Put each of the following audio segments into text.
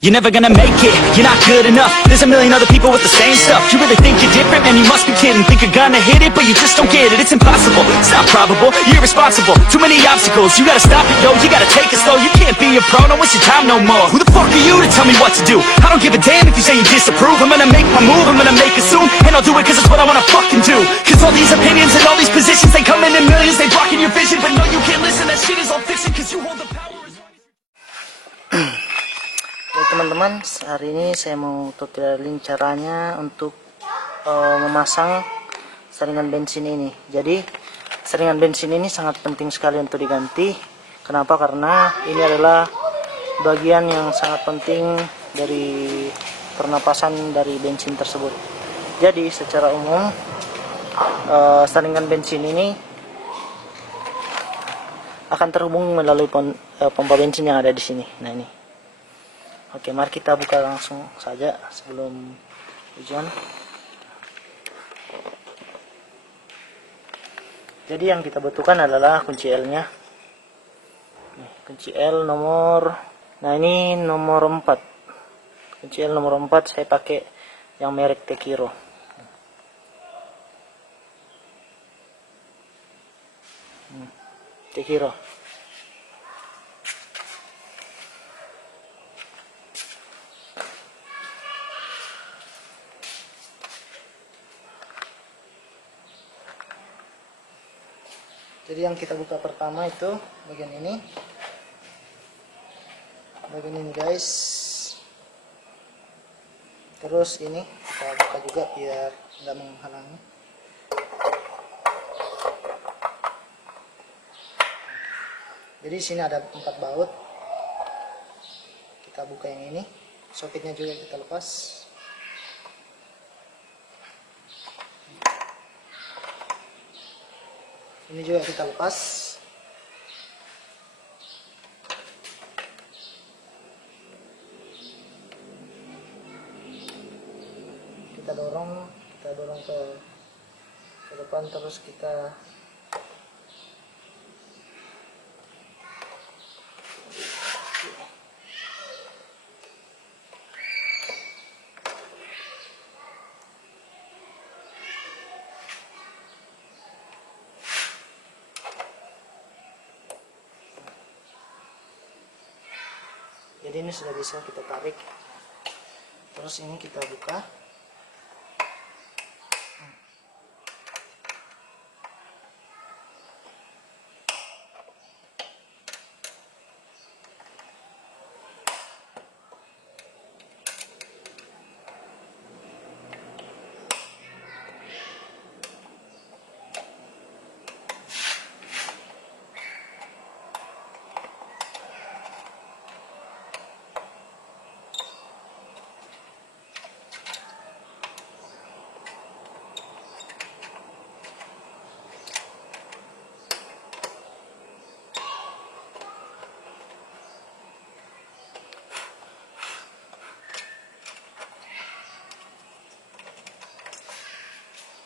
You're never gonna make it, you're not good enough. There's a million other people with the same stuff. You really think you're different? Man, you must be kidding. Think you're gonna hit it, but you just don't get it. It's impossible, it's not probable, you're irresponsible. Too many obstacles, you gotta stop it, yo. You gotta take it slow, you can't be a pro. Don't waste your time no more. Who the fuck are you to tell me what to do? I don't give a damn if you say you disapprove. I'm gonna make my move, I'm gonna make it soon. And I'll do it cause it's what I wanna fucking do. Cause all these opinions and all these positions, they come in millions. They blocking your vision, but no, you can't listen. That shit is all fiction cause you hold the power. Oke teman-teman, hari ini saya mau tutorialin caranya untuk memasang saringan bensin ini. Jadi saringan bensin ini sangat penting sekali untuk diganti. Kenapa? Karena ini adalah bagian yang sangat penting dari pernapasan dari bensin tersebut. Jadi secara umum saringan bensin ini akan terhubung melalui pompa bensin yang ada di sini. Nah ini. Oke, mari kita buka langsung saja sebelum ujian. Jadi yang kita butuhkan adalah kunci L-nya. Kunci L nomor, nah ini nomor 4. Kunci L nomor 4 saya pakai yang merek Tekiro. Tekiro. Jadi yang kita buka pertama itu bagian ini guys. Terus ini kita buka juga biar nggak menghalangi. Jadi sini ada 4 baut. Kita buka yang ini, soketnya juga kita lepas. Ini juga kita lepas. Kita dorong ke depan, terus kita jadi ini sudah bisa kita tarik. Terus ini kita buka.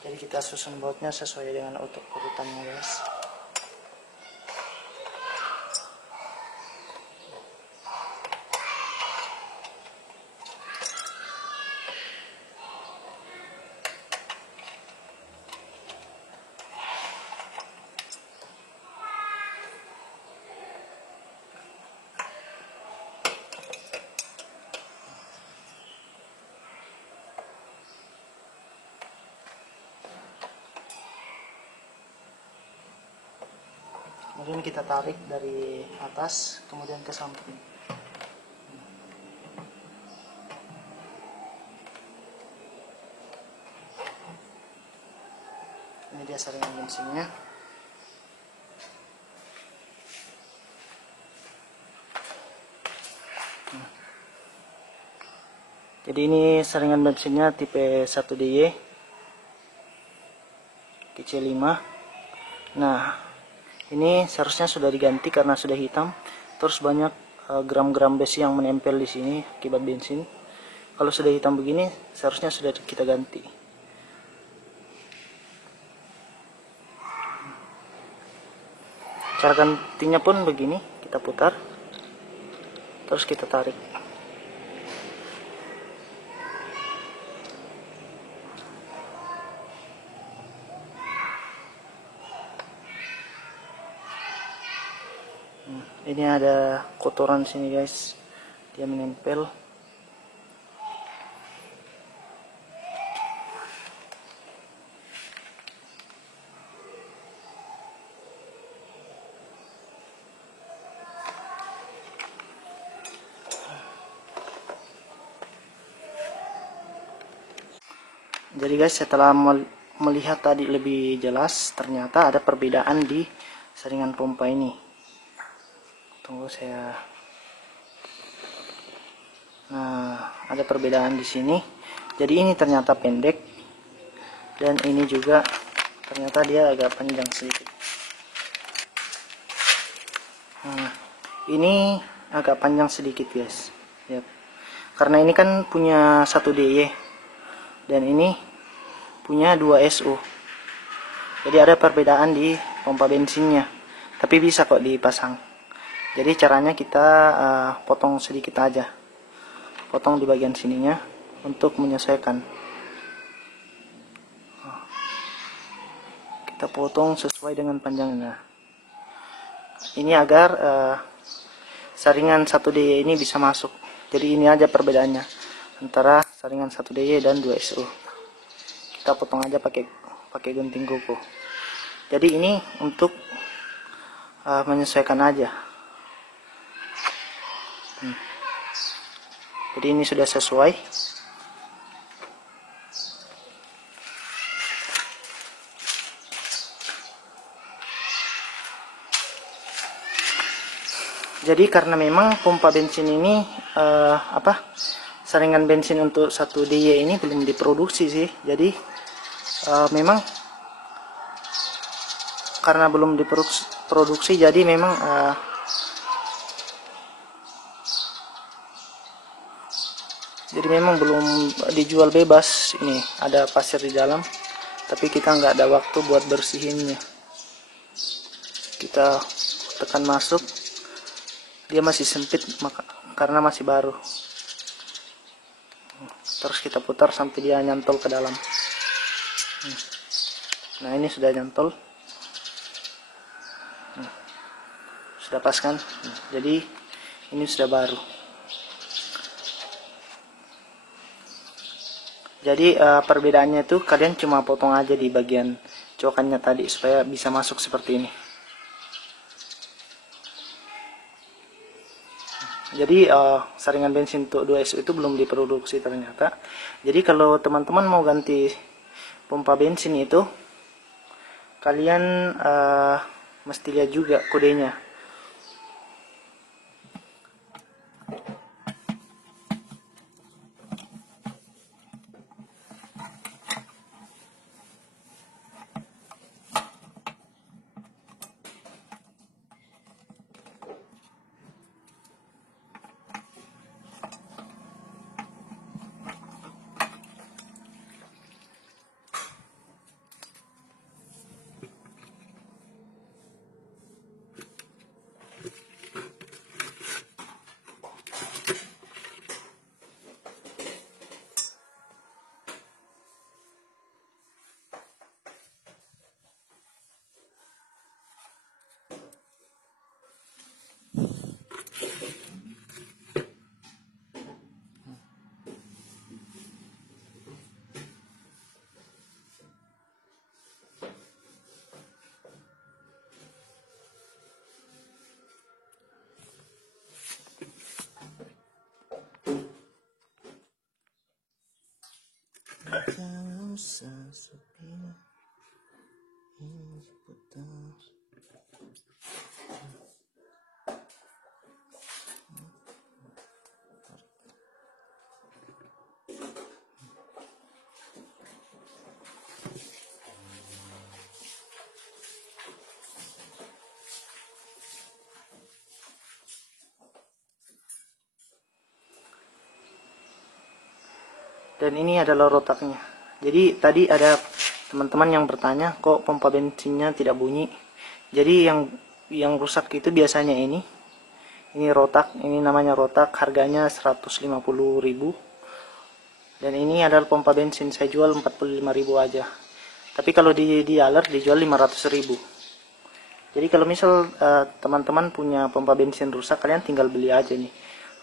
Jadi kita susun bautnya sesuai dengan urutannya guys. Kemudian kita tarik dari atas, kemudian ke samping. Ini dia saringan bensinnya. Jadi ini saringan bensinnya tipe 1DY TC5. Nah, ini seharusnya sudah diganti karena sudah hitam. Terus banyak gram-gram besi yang menempel di sini akibat bensin. Kalau sudah hitam begini, seharusnya sudah kita ganti. Cara gantinya pun begini, kita putar, terus kita tarik. Ini ada kotoran sini guys, dia menempel. Jadi guys, setelah melihat tadi lebih jelas, ternyata ada perbedaan di saringan pompa ini. Tunggu saya. Nah, ada perbedaan di sini. Jadi ini ternyata pendek, dan ini juga ternyata dia agak panjang sedikit. Nah, ini agak panjang sedikit guys. Yap. Karena ini kan punya 1 DY dan ini punya 2 SO. Jadi ada perbedaan di pompa bensinnya. Tapi bisa kok dipasang. Jadi caranya kita potong sedikit aja, potong di bagian sininya untuk menyesuaikan. Kita potong sesuai dengan panjangnya. Ini agar saringan 1 DY ini bisa masuk. Jadi ini aja perbedaannya antara saringan 1 DY dan 2 SO. Kita potong aja pakai gunting kuku. Jadi ini untuk menyesuaikan aja. Jadi ini sudah sesuai. Jadi karena memang pompa bensin ini saringan bensin untuk 1 DY ini belum diproduksi sih. Jadi memang karena belum diproduksi, jadi memang belum dijual bebas. Ini ada pasir di dalam, tapi kita nggak ada waktu buat bersihinnya. Kita tekan masuk, dia masih sempit karena masih baru. Terus kita putar sampai dia nyantol ke dalam. Nah, ini sudah nyantol. Sudah pas kan? Jadi ini sudah baru. Jadi perbedaannya itu kalian cuma potong aja di bagian cokannya tadi supaya bisa masuk seperti ini. Jadi saringan bensin untuk 2SO itu belum diproduksi ternyata. Jadi kalau teman-teman mau ganti pompa bensin itu, kalian mesti lihat juga kodenya. Dan ini adalah rotaknya. Jadi tadi ada teman-teman yang bertanya, kok pompa bensinnya tidak bunyi. Jadi yang rusak itu biasanya ini rotak. Ini namanya rotak, harganya 150.000. Dan ini adalah pompa bensin, saya jual 45.000 aja. Tapi kalau di dealer dijual 500.000. Jadi kalau misal teman-teman punya pompa bensin rusak, kalian tinggal beli aja nih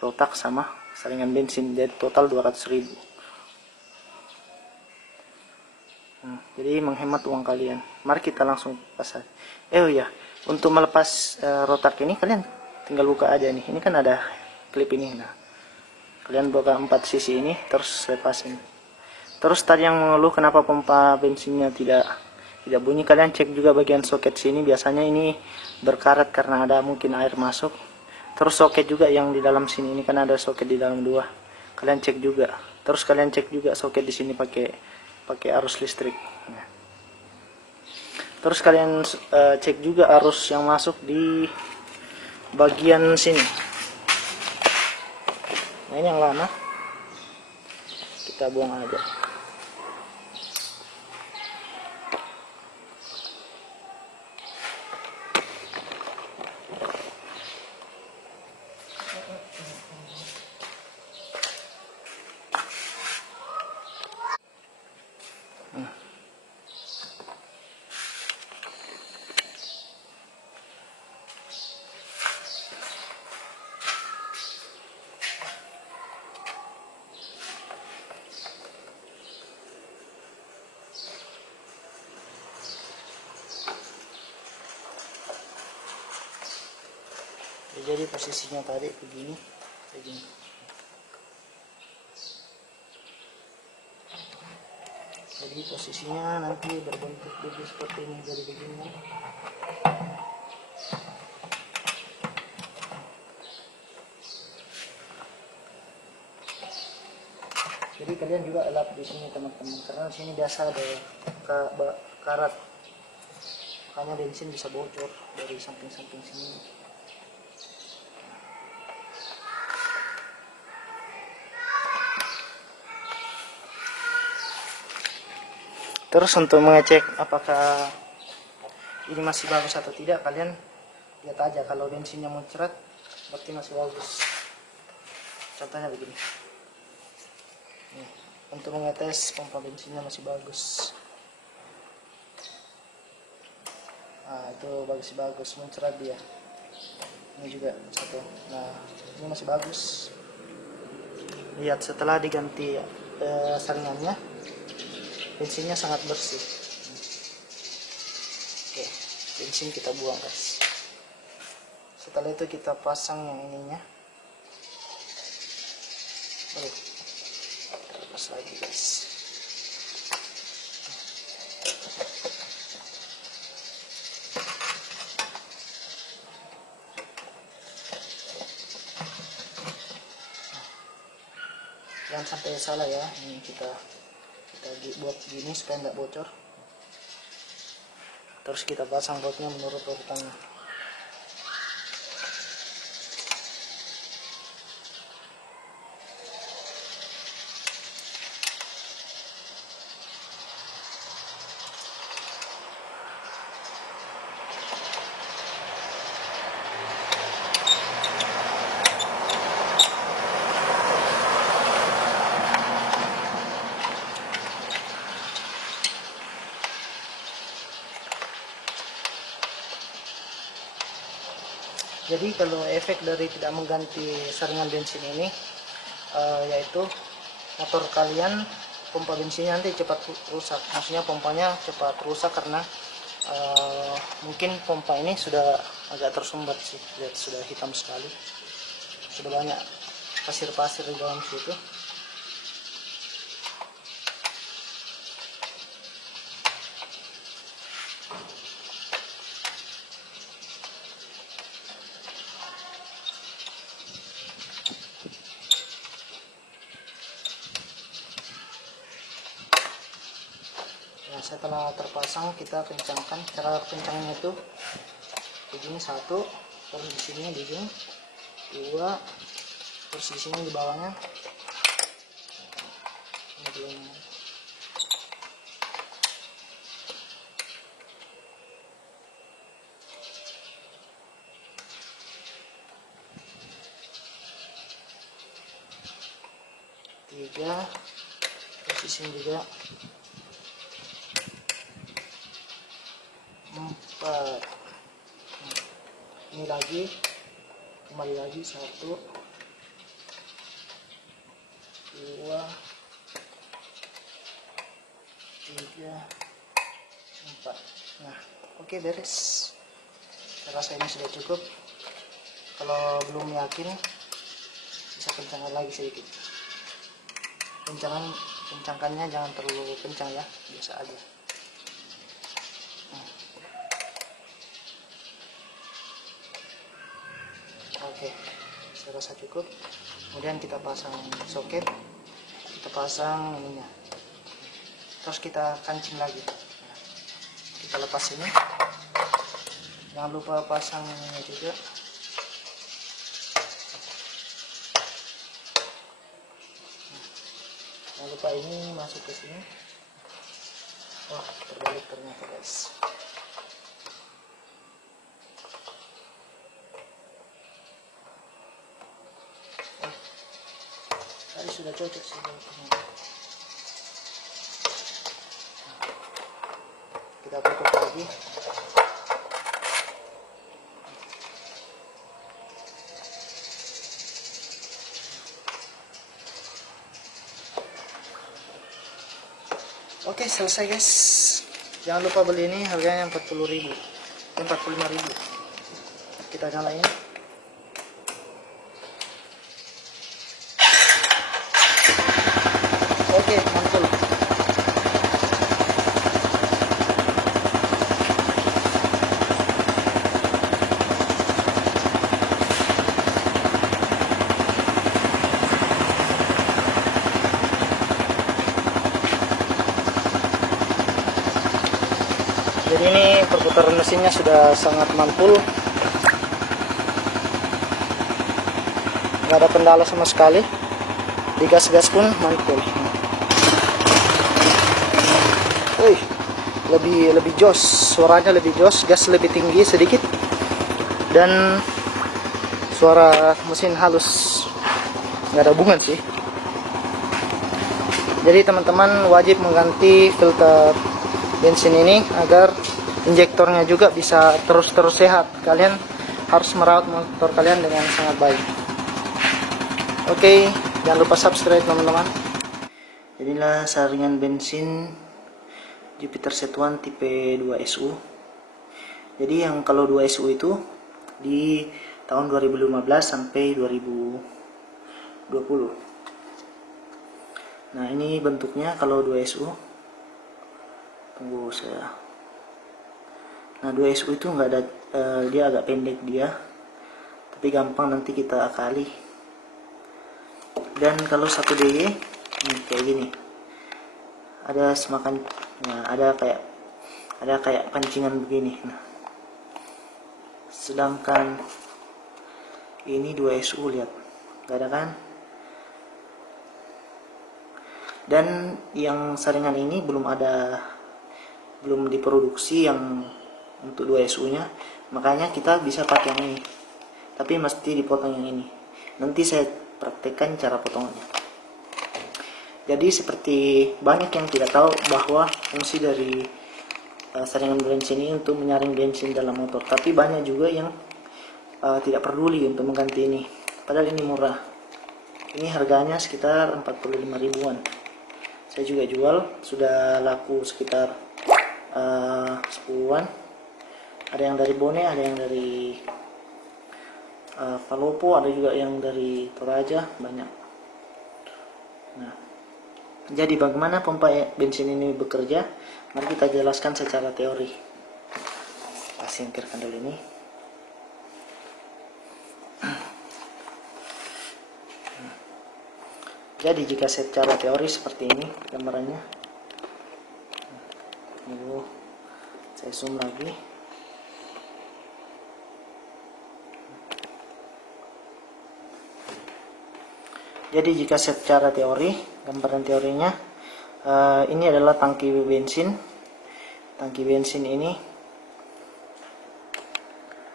rotak sama saringan bensin, jadi total 200.000. Jadi menghemat uang kalian. Mari kita langsung pasang. Oh iya, untuk melepas rotak ini kalian tinggal buka aja nih. Ini kan ada klip ini. Nah, kalian buka 4 sisi ini, terus lepasin. Terus tadi yang mengeluh kenapa pompa bensinnya tidak bunyi, kalian cek juga bagian soket sini. Biasanya ini berkarat karena ada mungkin air masuk. Terus soket juga yang di dalam sini, ini kan ada soket di dalam 2. Kalian cek juga. Terus kalian cek juga soket di sini pakai arus listrik. Nah. Terus kalian cek juga arus yang masuk di bagian sini. Nah, ini yang lama. Kita buang aja. Jadi posisinya tadi begini. Jadi posisinya nanti berbentuk begini seperti ini, jadi begini. Jadi kalian juga elap di sini teman-teman, karena di sini biasa ada karat, makanya bensin bisa bocor dari samping-samping sini. Terus untuk mengecek apakah ini masih bagus atau tidak, kalian lihat aja. Kalau bensinnya muncrat berarti masih bagus. Contohnya begini. Nih, untuk mengetes pompa bensinnya masih bagus. Nah, itu bagus muncrat dia. Ini juga satu. Nah, ini masih bagus. Lihat setelah diganti saringannya, bensinnya sangat bersih. Oke, bensin kita buang guys. Setelah itu kita pasang yang ininya. Kita lepas lagi guys. Jangan sampai salah ya. Ini kita buat gini supaya nggak bocor. Terus kita pasang bautnya menurut urutannya. Jadi kalau efek dari tidak mengganti saringan bensin ini yaitu motor kalian, pompa bensinnya nanti cepat rusak. Maksudnya pompanya cepat rusak karena mungkin pompa ini sudah agak tersumbat sih. Lihat, sudah hitam sekali, sudah banyak pasir-pasir di dalam situ. Setelah terpasang kita kencangkan. Cara kencangnya itu begini, 1, terus di sini begini, 2, terus di sini di bawahnya ini belum. 3, terus di sini juga 4. ini lagi, kembali lagi 1 2 3 4. Nah, oke, beres. Saya rasa ini sudah cukup. Kalau belum yakin, bisa kencangkan lagi sedikit. Kencangkannya jangan terlalu kencang ya, biasa aja. Oke, saya rasa cukup. Kemudian kita pasang soket, kita pasang ininya, terus kita kancing lagi. Kita lepas ini, jangan lupa pasang ininya juga. Jangan lupa ini masuk ke sini. Wah, terbalik ternyata guys. Tadi sudah cocok sih. Kita tutup lagi. Oke, selesai guys. Jangan lupa beli ini, harganya 40.000, 45.000. Kita nyalain. Oke, mantul. Jadi ini perputaran mesinnya sudah sangat mantul, nggak ada kendala sama sekali. Digas-gas pun mantul. Wih, lebih jos, suaranya lebih jos, gas lebih tinggi sedikit, dan suara mesin halus, nggak ada hubungan sih. Jadi teman-teman wajib mengganti filter bensin ini agar injektornya juga bisa terus sehat. Kalian harus merawat motor kalian dengan sangat baik. Oke, jangan lupa subscribe teman-teman. Jadilah saringan bensin Jupiter Z1 tipe 2SU. Jadi yang kalau 2SU itu di tahun 2015 sampai 2020. Nah, ini bentuknya kalau 2SU. Tunggu saya. Nah, 2SU itu nggak ada, dia agak pendek dia, tapi gampang nanti kita akali. Dan kalau 1DY ini kayak gini, ada semakan, nah, ada kayak pancingan begini. Nah, sedangkan ini 2SU, lihat, nggak ada kan? Dan yang saringan ini belum diproduksi yang untuk 2SU nya, makanya kita bisa pakai yang ini, tapi mesti dipotong yang ini. Nanti saya praktekkan cara potongannya. Jadi seperti banyak yang tidak tahu bahwa fungsi dari saringan bensin ini untuk menyaring bensin dalam motor, tapi banyak juga yang tidak peduli untuk mengganti ini, padahal ini murah. Ini harganya sekitar 45 ribuan. Saya juga jual, sudah laku sekitar 10-an. Ada yang dari Bone, ada yang dari Palopo, ada juga yang dari Toraja, banyak. Nah, jadi bagaimana pompa bensin ini bekerja? Mari kita jelaskan secara teori. Kita singkirkan dulu ini. Jadi jika secara teori seperti ini gambarannya. Saya zoom lagi. Jadi jika secara teori, gambaran teorinya, ini adalah tangki bensin. Tangki bensin ini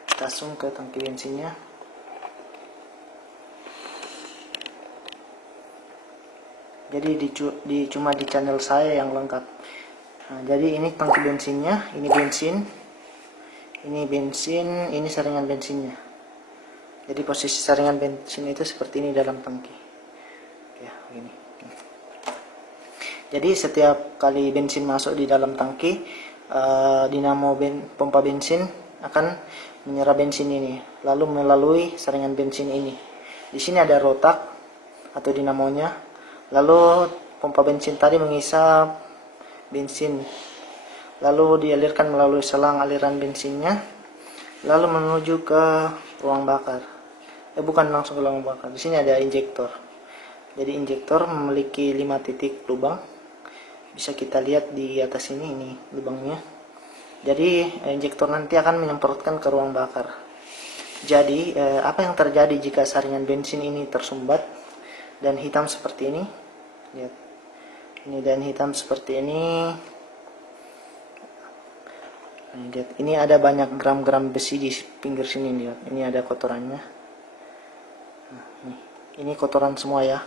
kita zoom ke tangki bensinnya. Jadi cuma di channel saya yang lengkap. Nah, jadi ini tangki bensinnya, ini bensin, Ini bensin, ini saringan bensinnya. Jadi posisi saringan bensin itu seperti ini dalam tangki. Ya, begini. Jadi setiap kali bensin masuk di dalam tangki, dinamo pompa bensin akan menyerap bensin ini, lalu melalui saringan bensin ini. Di sini ada rotak atau dinamonya, lalu pompa bensin tadi mengisap bensin, lalu dialirkan melalui selang aliran bensinnya, lalu menuju ke ruang bakar. Bukan langsung ke ruang bakar. Di sini ada injektor. Jadi injektor memiliki 5 titik lubang. Bisa kita lihat di atas ini lubangnya. Jadi injektor nanti akan menyemprotkan ke ruang bakar. Jadi apa yang terjadi jika saringan bensin ini tersumbat dan hitam seperti ini? Lihat. Ini dan hitam seperti ini. Lihat, ini ada banyak gram-gram besi di pinggir sini, lihat. Ini ada kotorannya. Nah, ini kotoran semua ya.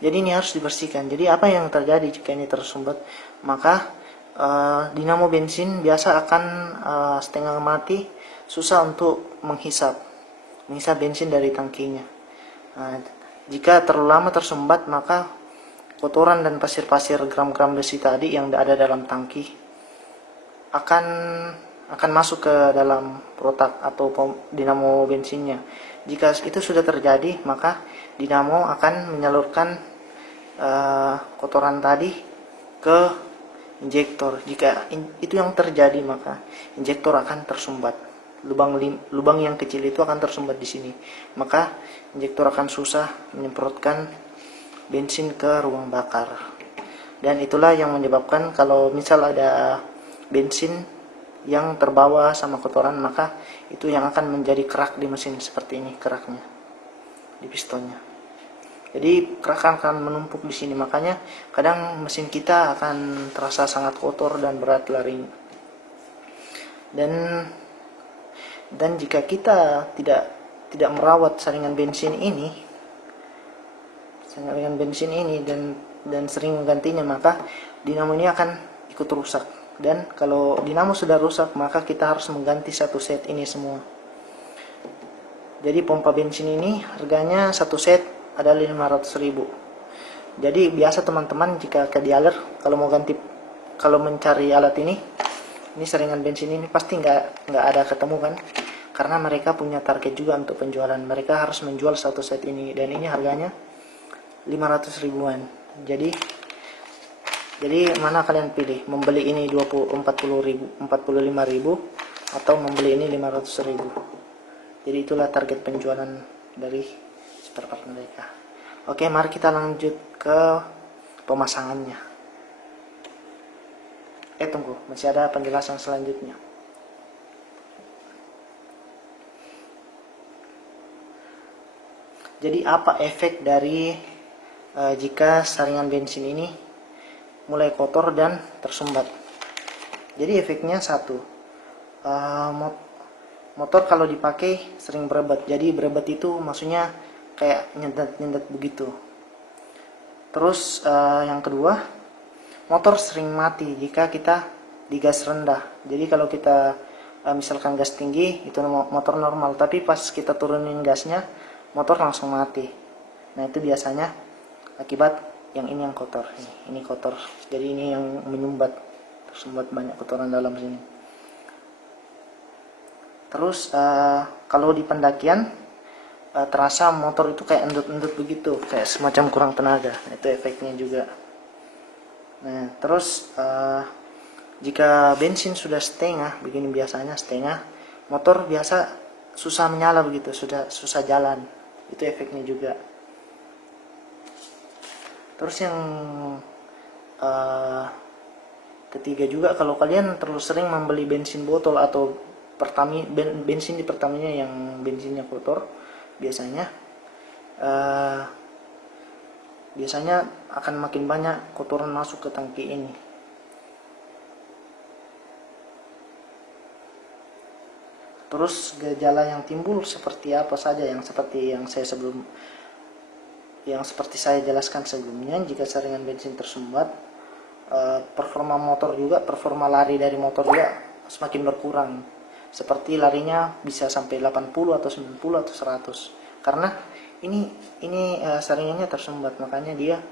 Jadi ini harus dibersihkan. Jadi apa yang terjadi jika ini tersumbat? Maka dinamo bensin biasa akan setengah mati, susah untuk menghisap bensin dari tangkinya. Jika terlalu lama tersumbat, maka kotoran dan pasir-pasir gram-gram besi tadi yang ada dalam tangki akan masuk ke dalam rotak atau dinamo bensinnya. Jika itu sudah terjadi, maka dinamo akan menyalurkan kotoran tadi ke injektor. Jika itu yang terjadi, maka injektor akan tersumbat. Lubang yang kecil itu akan tersumbat di sini. Maka injektor akan susah menyemprotkan bensin ke ruang bakar. Dan itulah yang menyebabkan kalau misal ada bensin yang terbawa sama kotoran, maka itu yang akan menjadi kerak di mesin seperti ini, keraknya di pistonnya. Jadi kerak akan menumpuk di sini, makanya kadang mesin kita akan terasa sangat kotor dan berat larinya. Dan jika kita tidak merawat saringan bensin ini dan sering menggantinya, maka dinamo ini akan ikut rusak. Dan kalau dinamo sudah rusak, maka kita harus mengganti satu set ini semua. Jadi pompa bensin ini harganya satu set ada 500.000. Jadi biasa teman-teman jika ke dealer kalau mencari alat ini saringan bensin ini pasti nggak ada ketemu kan, karena mereka punya target juga untuk penjualan. Mereka harus menjual satu set ini, dan ini harganya 500 ribuan. Jadi mana kalian pilih? Membeli ini 45 ribu atau membeli ini 500 ribu. Jadi itulah target penjualan dari spare part mereka. Oke, mari kita lanjut ke pemasangannya. Tunggu, masih ada penjelasan selanjutnya. Jadi apa efek dari jika saringan bensin ini mulai kotor dan tersumbat? Jadi efeknya satu, motor kalau dipakai sering berebat. Jadi berebat itu maksudnya kayak nyedet begitu. Terus yang kedua, motor sering mati jika kita di gas rendah. Jadi kalau kita misalkan gas tinggi, itu motor normal, tapi pas kita turunin gasnya, motor langsung mati. Nah itu biasanya akibat yang ini yang kotor. Ini kotor, jadi ini yang tersumbat banyak kotoran dalam sini. Terus kalau di pendakian terasa motor itu kayak endut-endut begitu, kayak semacam kurang tenaga. Nah, itu efeknya juga. Nah terus jika bensin sudah setengah begini, biasanya setengah, motor biasa susah menyala begitu, sudah susah jalan. Itu efeknya juga. Terus yang ketiga juga, kalau kalian terlalu sering membeli bensin botol atau bensin di Pertamina yang bensinnya kotor, biasanya akan makin banyak kotoran masuk ke tangki ini. Terus gejala yang timbul seperti apa saja? Seperti saya jelaskan sebelumnya, jika saringan bensin tersumbat, performa lari dari motor juga semakin berkurang. seperti larinya bisa sampai 80 atau 90 atau 100, karena ini saringannya tersumbat, makanya dia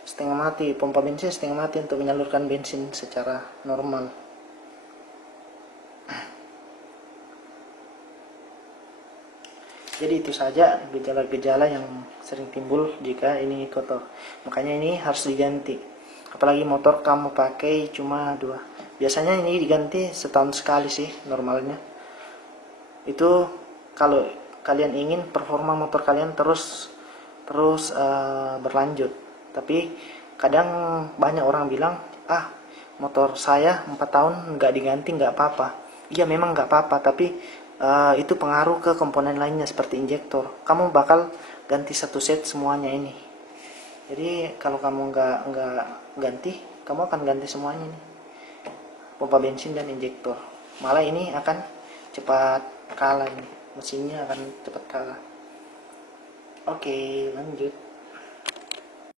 setengah mati, pompa bensin setengah mati untuk menyalurkan bensin secara normal. Jadi itu saja gejala-gejala yang sering timbul jika ini kotor. Makanya ini harus diganti. Apalagi motor kamu pakai cuma 2. Biasanya ini diganti setahun sekali sih normalnya. Itu kalau kalian ingin performa motor kalian terus berlanjut. Tapi kadang banyak orang bilang, motor saya 4 tahun nggak diganti nggak apa-apa. Iya memang nggak apa-apa, tapi itu pengaruh ke komponen lainnya seperti injektor. Kamu bakal ganti satu set semuanya ini. Jadi kalau kamu nggak ganti, kamu akan ganti semuanya nih, pompa bensin dan injektor. Malah ini akan cepat kalah, ini mesinnya akan cepat kalah. Oke, lanjut.